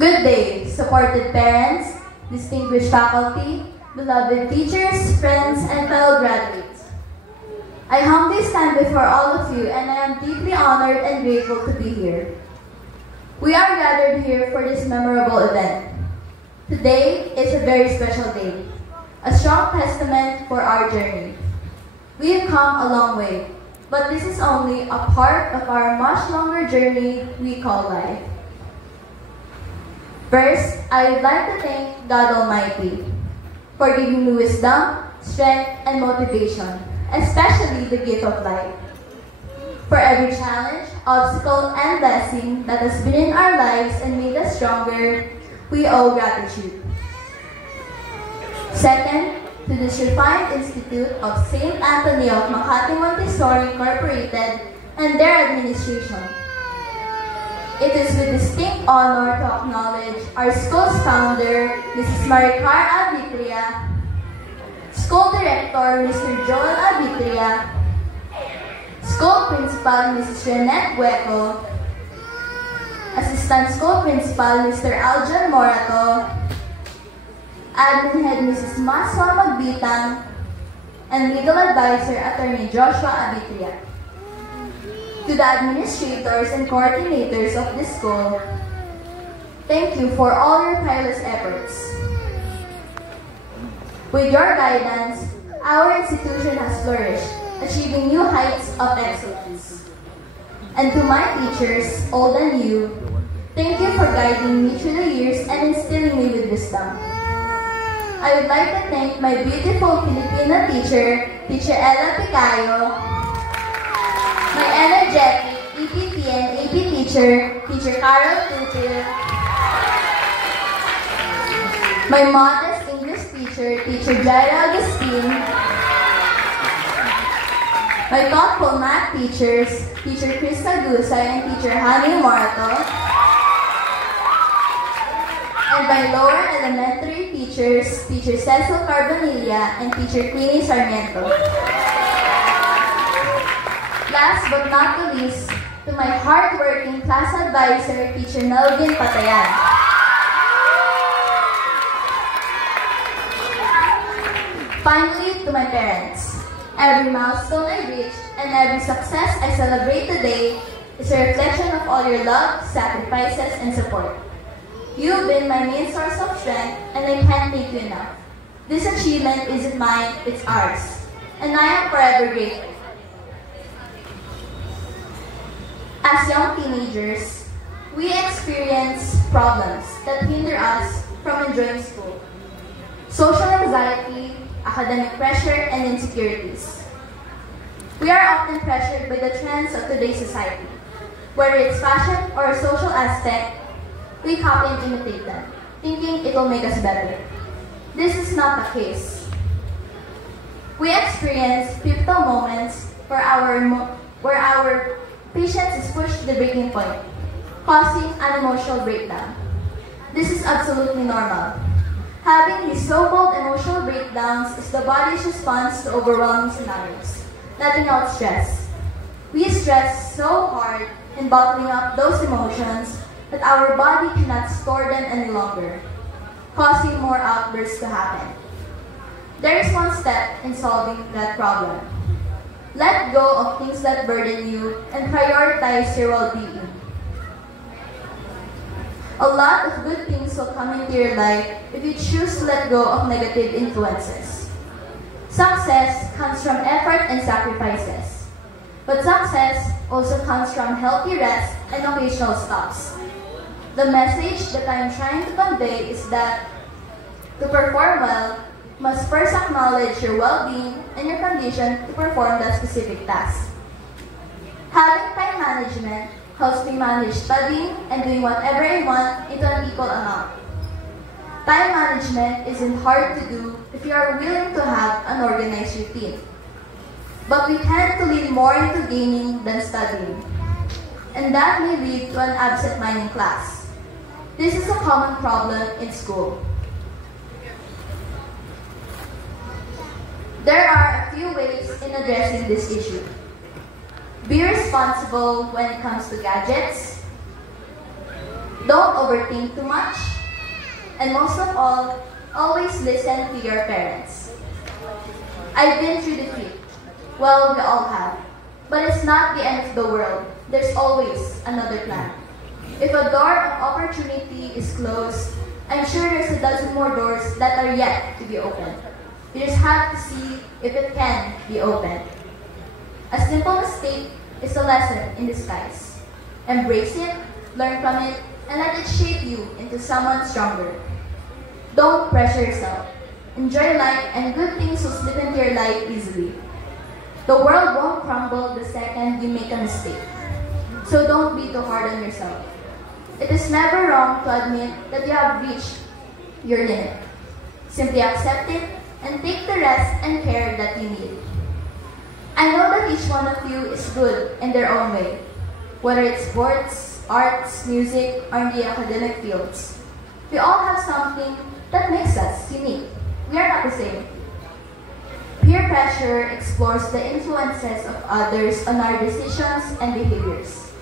Good day, supported parents, distinguished faculty, beloved teachers, friends, and fellow graduates. I humbly stand before all of you, and I am deeply honored and grateful to be here. We are gathered here for this memorable event. Today is a very special day, a strong testament for our journey. We have come a long way, but this is only a part of our much longer journey we call life. First, I would like to thank God Almighty for giving me wisdom, strength, and motivation, especially the gift of life. For every challenge, obstacle, and blessing that has been in our lives and made us stronger, we owe gratitude. Second, to the Shrifine Institute of St. Anthony of Makati Montessori Incorporated and their administration. It is with distinct honor to acknowledge our school's founder, Mrs. Maricar Abitria, School Director, Mr. Joel Abitria, School Principal, Mrs. Renette Bueco, Assistant School Principal, Mr. Aljan Morato, Admin Head, Mrs. Maswa Magbitang, and Legal Advisor, Attorney Joshua Abitria. To the administrators and coordinators of this school, thank you for all your tireless efforts. With your guidance, our institution has flourished, achieving new heights of excellence. And to my teachers, old and new, thank you for guiding me through the years and instilling me with wisdom. I would like to thank my beautiful Filipino teacher, Teacher Ella Picayo, my energetic EPP and AP teacher, Teacher Carol Tutil, my modest English teacher, Teacher Jaira Agustin, my thoughtful math teachers, Teacher Krista Gusay and Teacher Hani Morato, and my lower elementary teachers, Teacher Cecil Carbonilla and Teacher Queenie Sarmiento. Last but not the least, to my hard-working class advisor, Teacher Melvin Patayan. Finally, to my parents. Every milestone I reach and every success I celebrate today is a reflection of all your love, sacrifices, and support. You've been my main source of strength, and I can't thank you enough. This achievement isn't mine, it's ours, and I am forever grateful. As young teenagers, we experience problems that hinder us from enjoying school. Social anxiety, academic pressure, and insecurities. We are often pressured by the trends of today's society. Whether it's fashion or a social aspect, we copy and imitate them, thinking it will make us better. This is not the case. We experience pivotal moments where our patience is pushed to the breaking point, causing an emotional breakdown. This is absolutely normal. Having these so-called emotional breakdowns is the body's response to overwhelming scenarios, letting out stress. We stress so hard in bottling up those emotions that our body cannot store them any longer, causing more outbursts to happen. There is one step in solving that problem. Let go of things that burden you and prioritize your well-being. A lot of good things will come into your life if you choose to let go of negative influences. Success comes from effort and sacrifices, but success also comes from healthy rest and occasional stops. The message that I am trying to convey is that to perform well, you must first acknowledge your well-being and your condition to perform that specific task. Having time management helps me manage studying and doing whatever I want into an equal amount. Time management isn't hard to do if you are willing to have an organized routine. But we tend to lean more into gaming than studying, and that may lead to an absent-minded class. This is a common problem in school. There are a few ways in addressing this issue. Be responsible when it comes to gadgets. Don't overthink too much. And most of all, always listen to your parents. I've been through defeat. Well, we all have. But it's not the end of the world. There's always another plan. If a door of opportunity is closed, I'm sure there's a dozen more doors that are yet to be opened. You just have to see if it can be opened. A simple mistake is a lesson in disguise. Embrace it, learn from it, and let it shape you into someone stronger. Don't pressure yourself. Enjoy life, and good things will slip into your life easily. The world won't crumble the second you make a mistake. So don't be too hard on yourself. It is never wrong to admit that you have reached your limit. Simply accept it and take the rest and care that you need. I know that each one of you is good in their own way, whether it's sports, arts, music, or in the academic fields. We all have something that makes us unique. We are not the same. Peer pressure explores the influences of others on our decisions and behaviors.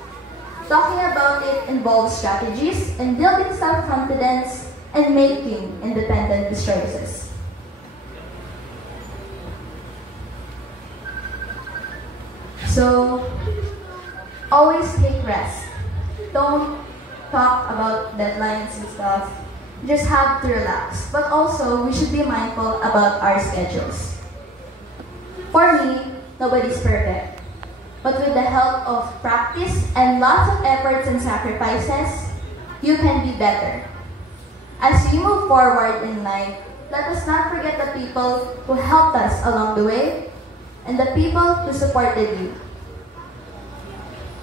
Talking about it involves strategies in building self-confidence and making independent choices. So, always take rest. Don't talk about deadlines and stuff. You just have to relax. But also, we should be mindful about our schedules. For me, nobody's perfect. But with the help of practice and lots of efforts and sacrifices, you can be better. As we move forward in life, let us not forget the people who helped us along the way and the people who supported you.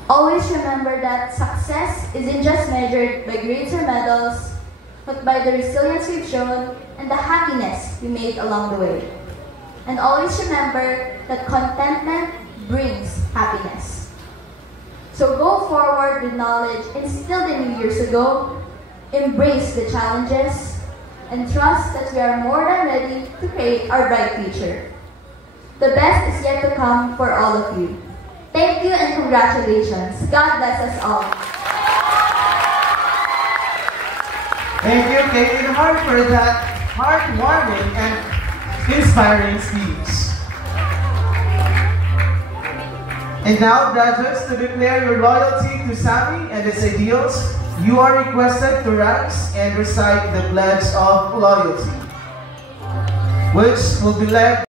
Always remember that success isn't just measured by grades or medals, but by the resilience we've shown and the happiness we made along the way. And always remember that contentment brings happiness. So go forward with knowledge instilled in you years ago, embrace the challenges, and trust that we are more than ready to create our bright future. The best is yet to come for all of you. Thank you and congratulations. God bless us all. Thank you, Caitlin Hart, for that heartwarming and inspiring speech. And now, graduates, to declare your loyalty to SAMI and its ideals, you are requested to rise and recite the Pledge of Loyalty, which will be led